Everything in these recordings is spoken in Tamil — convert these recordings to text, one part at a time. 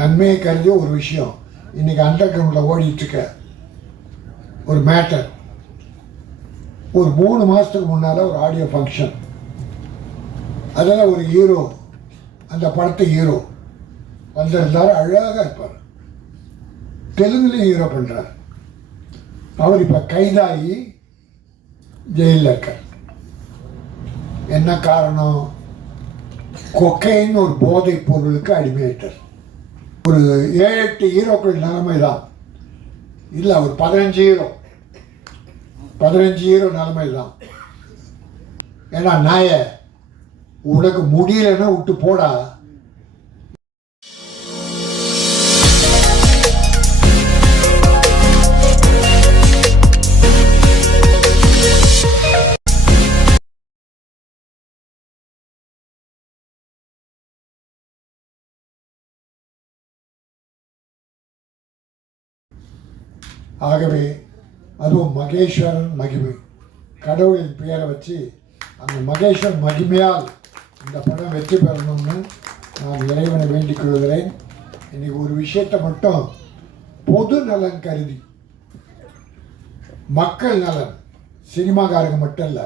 நன்மையை கருதி ஒரு விஷயம். இன்னைக்கு அண்டர் கிரவுண்டில் ஓடிட்டுருக்க ஒரு மேட்டர் ஒரு மூணு மாதத்துக்கு முன்னால் ஒரு ஆடியோ ஃபங்க்ஷன் அதில் ஒரு ஹீரோ அந்த படத்து ஹீரோ வந்திருந்தார் அழகாக இருப்பார். தெலுங்குலேயும் ஹீரோ பண்ணுறார் அவர் இப்போ கைதாகி ஜெயிலில் இருக்கார். என்ன காரணம்? கொக்கைன்னு ஒரு போதைப் பொருளுக்கு அடிமையாயிட்டார். ஒரு ஏழு எட்டு ஹீரோக்கள் நிலைமை தான் இல்லை ஒரு பதினஞ்சு ஹீரோ. பதினஞ்சு ஹீரோ நிலைமை தான் ஏன்னா நாய உனக்கு முடியலன்னா விட்டு போடா. ஆகவே அதுவும் மகேஸ்வரன் மகிமை. கடவுளின் பெயரை வச்சு அந்த மகேஸ்வரன் மகிமையால் இந்த படம் வெற்றி பெறணும்னு நான் இறைவனை வேண்டிக் கொள்கிறேன். இன்றைக்கி ஒரு விஷயத்தை மட்டும் பொது நலன் கருதி. மக்கள் நலன். சினிமாக்காரங்க மட்டும் இல்லை.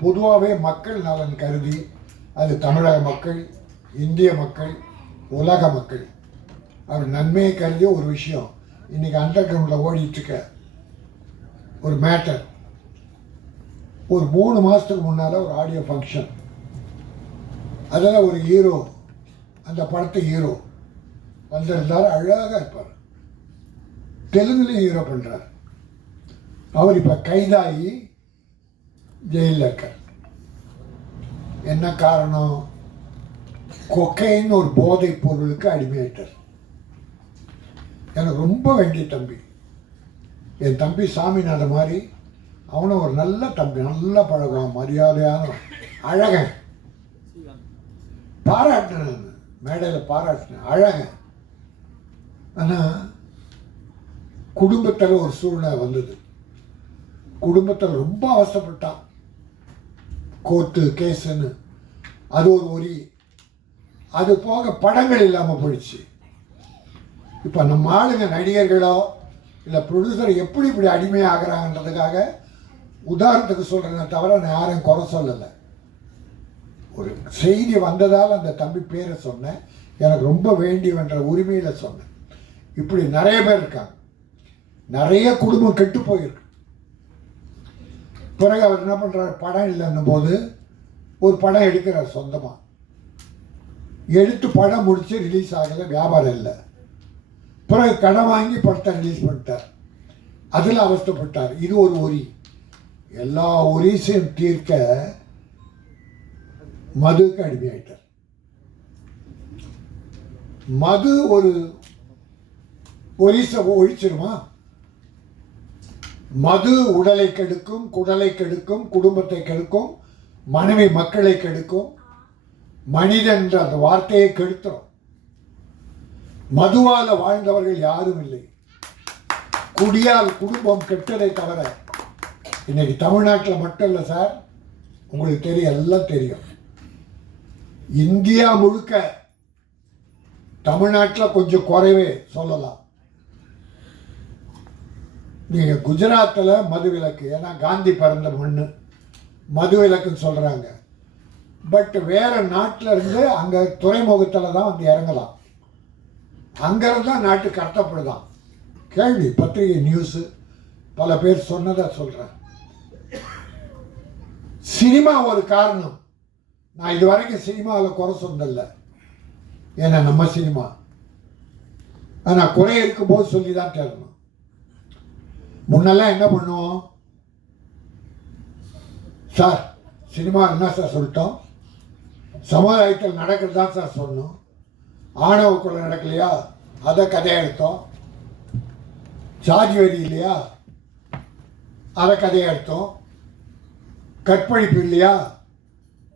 பொதுவாகவே மக்கள் நலன் கருதி அது தமிழக மக்கள் இந்திய மக்கள் உலக மக்கள். அவர் நன்மையை கருதிய ஒரு விஷயம். இன்றைக்கி அண்டர் கிரவுண்டில் ஓடிட்டுருக்க ஒரு மேட்டர் ஒரு மூணு மாதத்துக்கு முன்னால் ஒரு ஆடியோ ஃபங்க்ஷன் அதில் ஒரு ஹீரோ அந்த படத்து ஹீரோ வந்திருந்தார் அழகாக இருப்பார். தெலுங்குலேயும் ஹீரோ பண்ணுறார் அவர் இப்போ கைதாகி ஜெயிலில் இருக்கார். என்ன காரணம்? கொக்கைன்னு ஒரு போதைப் பொருளுக்கு அடிமையாயிட்டார். எனக்கு ரொம்ப வேண்டிய தம்பி. என் தம்பி சாமிநாத மாதிரி அவனும் ஒரு நல்ல தம்பி நல்லா பழகுவான் மரியாதையான அழகன். பாராட்டினேன் மேடையில் பாராட்டினேன். அழகன். ஆனால் குடும்பத்தில் ஒரு சூழ்நிலை வந்தது. குடும்பத்தில் ரொம்ப அவசரப்பட்டான் கோர்ட்டு கேஸுன்னு. அது ஒரு ஒரி அது போக படங்கள் இல்லாமல் போயிடுச்சு. இப்போ நம்ம ஆளுங்க நடிகர்களோ இல்லை ப்ரொடியூசர் எப்படி இப்படி அடிமையாகிறாங்கன்றதுக்காக உதாரணத்துக்கு சொல்கிறேன் தவிர நான் யாரையும் குறை சொல்லலை. ஒரு செய்தி வந்ததால் அந்த தம்பி பேரை சொன்னேன். எனக்கு ரொம்ப வேண்டியவன்ற உரிமையில் சொன்னேன். இப்படி நிறைய பேர் இருக்காங்க. நிறைய குடும்பம் கெட்டு போயிருக்கு. பிறகு அவர் என்ன பண்ணுறாரு படம் இல்லைன்னும் போது ஒரு படம் எடுக்கிறார் சொந்தமாக எடுத்து படம் முடித்து ரிலீஸ் ஆகலை. வியாபாரம் இல்லை. பிறகு கடன் வாங்கி படத்தை ரிலீஸ் பண்ணிட்டார். அதில் அவஸ்தைப்பட்டார். இது ஒரு ஒரி. எல்லா ஒரிசையும் தீர்க்க மதுக்கு அடிமையாயிட்டார் மது ஒரு ஒரிசை ஒழிச்சிருமா? மது உடலை கெடுக்கும் குடலை கெடுக்கும் குடும்பத்தை கெடுக்கும் மனைவி மக்களை கெடுக்கும் மனிதன் என்ற அந்த வார்த்தையை கெடுத்துரும். மதுவால வாழ்ந்தவர்கள் யாரும் இல்லை. குடியால் குடும்பம் கெட்டதை தவிர இன்னைக்கு தமிழ்நாட்டில் மட்டும் இல்லை சார் உங்களுக்கு தெரியும் எல்லாம் தெரியும். இந்தியா முழுக்க தமிழ்நாட்டில் கொஞ்சம் குறைவே சொல்லலாம். நீங்கள் குஜராத்தில் மது விலக்கு ஏன்னா காந்தி பிறந்த மண்ணு மது விலக்குன்னு சொல்கிறாங்க பட் வேறு நாட்டில் இருந்து அங்கே துறைமுகத்தில் தான் வந்து இறங்கலாம். அங்கேருந்து தான் நாட்டு கடத்தப்படுதான் கேள்வி பத்திரிகை நியூஸு பல பேர் சொன்னதை சொல்கிறேன் சினிமா ஒரு காரணம். நான் இது வரைக்கும் சினிமாவில் குறை சொன்னதில்லை. ஏன்னா நம்ம சினிமா. ஆனால் குறை இருக்கும்போது சொல்லி தான் தேடணும். முன்னெல்லாம் என்ன பண்ணுவோம்? சார் சினிமா என்ன சார் சொல்லிட்டோம்? சமுதாயத்தில் நடக்கிறது தான் சார் சொன்னோம்? ஆணவ கொலை நடக்கலையா? அதை கதையை எடுத்தோம். சாதி வெறி இல்லையா? அதை கதையை எடுத்தோம். கற்பழிப்பு இல்லையா?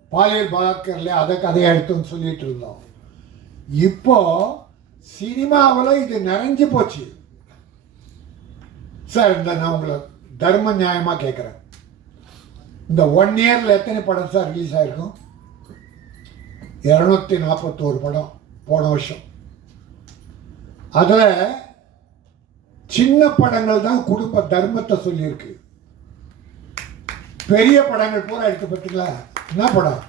பாலியல் பலாத்காரம் இல்லையா? அதை கதையை எடுத்தோம்னு சொல்லிட்டு இருந்தோம். இப்போ சினிமாவில் இது நிறைஞ்சு போச்சு. சார் இந்த நான் உங்களை தர்ம நியாயமாக கேட்குறேன் இந்த ஒன் இயரில் எத்தனை படம் சார் ரிலீஸ் ஆயிருக்கும்? இரநூத்தி நாற்பத்தோரு படம். போன வருஷம். அதில் சின்ன படங்கள் தான் குடும்ப தர்மத்தை சொல்லியிருக்கு. பெரிய படங்கள் பூரா எடுத்து பார்த்தீங்களா என்ன படம்?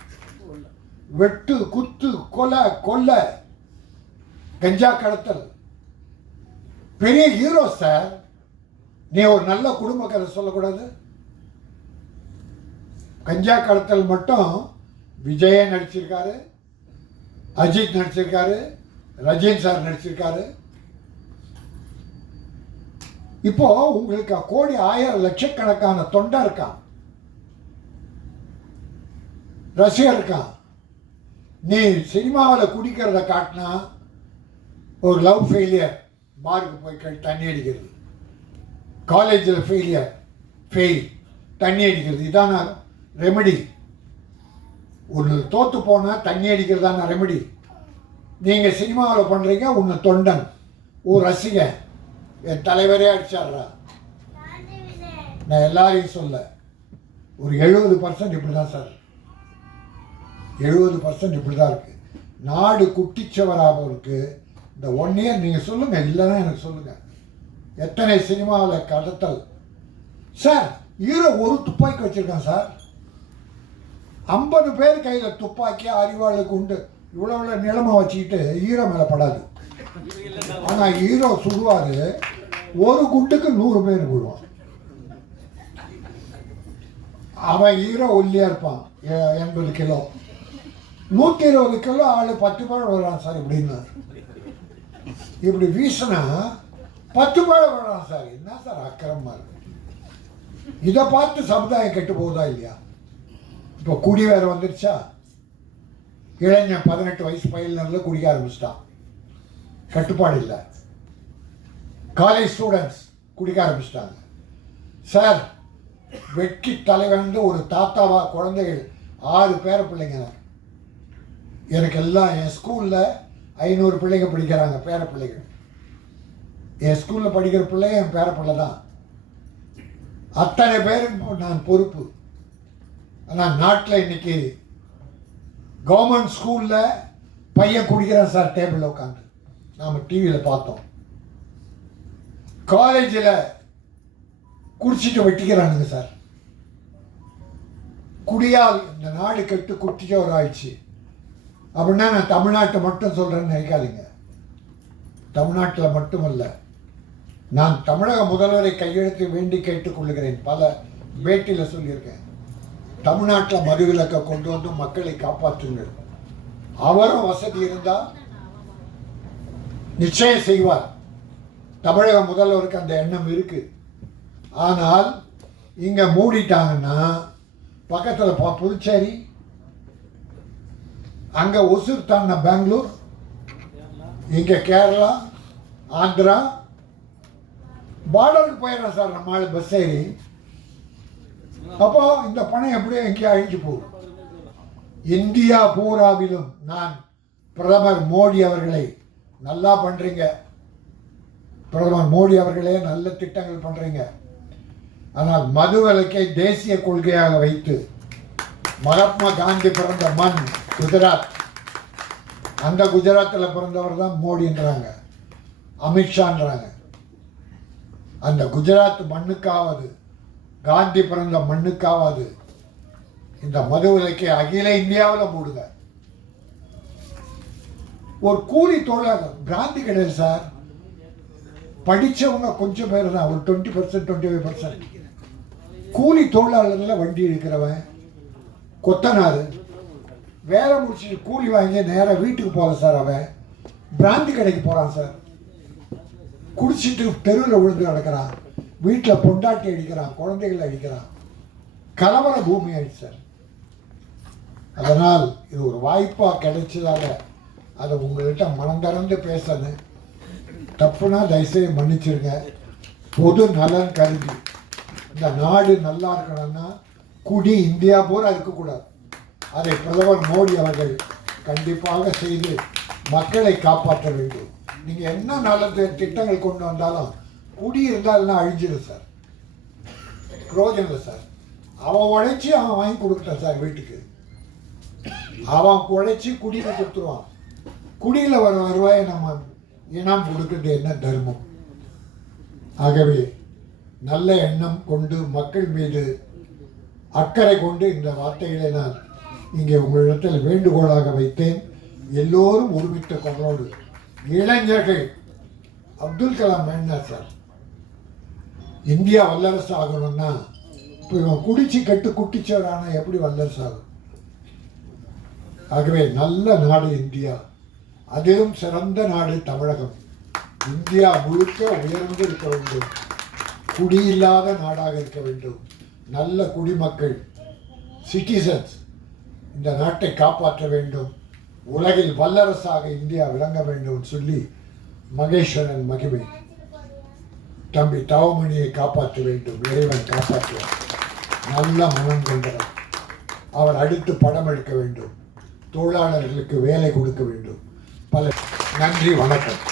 வெட்டு குத்து கொலை கொல்ல கஞ்சா கடத்தல். பெரிய ஹீரோ சார் நீ ஒரு நல்ல குடும்ப கதை சொல்லக்கூடாது. கஞ்சா கடத்தல் மட்டும் விஜயன் நடிச்சிருக்காரு. அஜித் நடிச்சிருக்காரு ரஜின் சார் நடிச்சிருக்காரு. இப்போ உங்களுக்கு கோடி ஆயிரம் லட்சக்கணக்கான தொண்டை இருக்கான் ரசிகர் இருக்கான் நீ சினிமாவில் குடிக்கிறத காட்டினா ஒரு லவ் ஃபெயிலியர் பாருக்கு போய் தண்ணி அடிக்கிறது. காலேஜில் ஃபெயிலியர் ஃபெயில் தண்ணி அடிக்கிறது. இதான ரெமெடி ஒன்று தோற்று போனால் தண்ணி அடிக்கிறதான ரெமெடி நீங்கள் சினிமாவில் பண்ணுறீங்க உன்னை தொண்டன். ஒரு ரசிகன் என் தலைவரே அடிச்சாடுறா நான் எல்லாரையும் சொல்ல ஒரு எழுபது பர்சன்ட் இப்படி தான் சார். எழுபது பர்சன்ட் இப்படி தான் இருக்குது நாடு குட்டிச்சவராகவும் இருக்குது இந்த ஒன் இயர் நீங்கள் சொல்லுங்கள் இல்லைன்னா எனக்கு சொல்லுங்கள் எத்தனை சினிமாவில் கடத்தல். சார் ஹீரோ ஒரு துப்பாக்கி வச்சுருக்கான் சார். ஐம்பது பேர் கையில் துப்பாக்கி அறிவாளுக்கு உண்டு. இவ்வளோ இவ்வளோ நிலமை வச்சுக்கிட்டு ஹீரோ மேலே படாது. ஆனால் ஹீரோ சுடுவார் ஒரு குண்டுக்கு நூறு பேர் விடுவான் அவன் ஹீரோ ஒல்லியாக இருப்பான் எ- எண்பது கிலோ. நூற்றி இருபது கிலோ ஆள் பத்து பேர் வர்றான் சார் இப்படின்னார் இப்படி வீசினா பத்து பேர் வர்றான் சார். என்ன சார் அக்கிரமாக இருக்கு? இதை பார்த்து சமுதாயம் கெட்டு போகுதா இல்லையா? இப்போ குடி வேறு வந்துருச்சா? இளைஞன் பதினெட்டு வயசு பையன்ல குடிக்க ஆரம்பிச்சிட்டான். கட்டுப்பாடு இல்லை. காலேஜ் ஸ்டூடெண்ட்ஸ் குடிக்க ஆரம்பிச்சிட்டாங்க. சார் வெட்கி தலைவந்து ஒரு தாத்தாவா குழந்தைகள் ஆறு பேர பிள்ளைங்க. எனக்கு எனக்கு எல்லாம் என் ஸ்கூலில் ஐநூறு பிள்ளைங்க படிக்கிறாங்க பேர பிள்ளைகள். என் ஸ்கூலில் படிக்கிற பிள்ளை என் பேர பிள்ளை தான். அத்தனை பேருக்கு நான் பொறுப்பு. ஆனால் நாட்டில் இன்னைக்கு கவர்மெண்ட் ஸ்கூலில் பையன் குடிக்கிறான் சார் டேபிளில் உட்காந்து நாம் டிவியில் பார்த்தோம். காலேஜில் குடிச்சிட்டு வெட்டிக்கிறானுங்க சார். குடியால் இந்த நாடு கெட்டு குட்டிச்சோர் ஆயிடுச்சு. அப்படின்னா நான் தமிழ்நாட்டை மட்டும் சொல்கிறேன்னு நினைக்காதீங்க. தமிழ்நாட்டில் மட்டுமல்ல நான் தமிழக முதல்வரை கையெழுத்து வேண்டி கேட்டுக்கொள்கிறேன் பல பேட்டியில் சொல்லியிருக்கேன். தமிழ்நாட்டில் மதுவிலக்கை கொண்டு வந்து மக்களை காப்பாற்றுங்கள். அவரும் வசதி இருந்தால் நிச்சயம் செய்வார். தமிழக முதல்வருக்கு அந்த எண்ணம் இருக்குது ஆனால் இங்கே மூடிட்டாங்கன்னா பக்கத்தில் பா புதுச்சேரி அங்கே ஒசூர் தாண்டின பெங்களூர் இங்கே கேரளா ஆந்திரா பார்டருக்கு போயிடுறோம் சார் நம்ம பஸ் ஏறி. அப்போ இந்த பணம் எப்படியும் எங்கேயோ அழிஞ்சு போகும். இந்தியா பூராவிலும் நான் பிரதமர் மோடி அவர்களை நல்லா பண்ணுறீங்க பிரதமர் மோடி அவர்களே நல்ல திட்டங்கள் பண்ணுறீங்க ஆனால் மது விலக்கை தேசிய கொள்கையாக வைத்து மகாத்மா காந்தி பிறந்த மண் குஜராத். அந்த குஜராத்தில் பிறந்தவர் தான் மோடின்றாங்க அமித்ஷான்றாங்க. அந்த குஜராத் மண்ணுக்காவது காந்தி பிறந்த மண்ணுக்காவது இந்த மது விலக்கை அகில இந்தியாவில் மூடுங்க. ஒரு கூலி தொழிலாளர் பிராந்தி கிடையாது சார் படித்தவங்க கொஞ்சம் பேர் தான் ஒரு twenty percent twenty five percent கூலி தொழிலாளர்களில் வண்டி இருக்கிறவன் கொத்தனார் வேலை முடிச்சு கூலி வாங்கி நேராக வீட்டுக்கு போகல சார் அவன் பிராந்தி கடைக்கு போகிறான் சார். குடிச்சிட்டு தெருவில் விழுந்து கிடக்கிறான். வீட்டில் பொண்டாட்டி அடிக்கிறான் குழந்தைகளை அடிக்கிறான். கலவர பூமி ஆயிடுச்சு சார் அதனால் இது ஒரு வாய்ப்பாக கிடைச்சதால அதை உங்கள்கிட்ட மனம் திறந்து பேசணும். தப்புனா தயவுசெய்து மன்னிச்சிருங்க. பொது நலன் கருதி. இந்த நாடு நல்லா இருக்கணும்னா குடி இந்தியா பூரா இருக்கக்கூடாது. அதை பிரதமர் மோடி அவர்கள் கண்டிப்பாக செய்து மக்களை காப்பாற்ற வேண்டும். நீங்கள் என்ன நல்ல திட்டங்கள் கொண்டு வந்தாலும் குடி இருந்தால் எல்லாம் அழிஞ்சிடும் சார்? பிரயோஜனம் இல்லை சார். அவன் உழைச்சி அவன் வாங்கி கொடுக்கட்டான் சார் வீட்டுக்கு. அவன் உழைச்சி குடியில் கொடுத்துருவான். குடியில் வர வருவாயை நம்ம இனம் கொடுக்கிறது என்ன தர்மம்? ஆகவே நல்ல எண்ணம் கொண்டு மக்கள் மீது அக்கறை கொண்டு இந்த வார்த்தைகளை நான் இங்கே உங்களிடத்தில் வேண்டுகோளாக வைத்தேன். எல்லோரும் ஒருமித்த குரலோடு. இளைஞர்கள் அப்துல் கலாம் வேண்டாம் சார்? இந்தியா வல்லரசு ஆகணும்னா இப்போ இவன் குடிச்சு கட்டு குட்டிச்சவரானா எப்படி வல்லரசு ஆகும்? ஆகவே நல்ல நாடு இந்தியா. அதிலும் சிறந்த நாடு தமிழகம். இந்தியா முழுக்க உயர்ந்து இருக்க வேண்டும். குடியில்லாத நாடாக இருக்க வேண்டும். நல்ல குடிமக்கள் சிட்டிசன்ஸ் இந்த நாட்டை காப்பாற்ற வேண்டும். உலகில் வல்லரசாக இந்தியா விளங்க வேண்டும் சொல்லி மகேஸ்வரன் மகிமை. தம்பி தாவமணியை காப்பாற்ற வேண்டும் இறைவன் காப்பாற்றுவார் நல்ல மனம் கொண்டவர் அவர் அடுத்து படம் எடுக்க வேண்டும். தொழிலாளர்களுக்கு வேலை கொடுக்க வேண்டும். பல நன்றி வணக்கம்.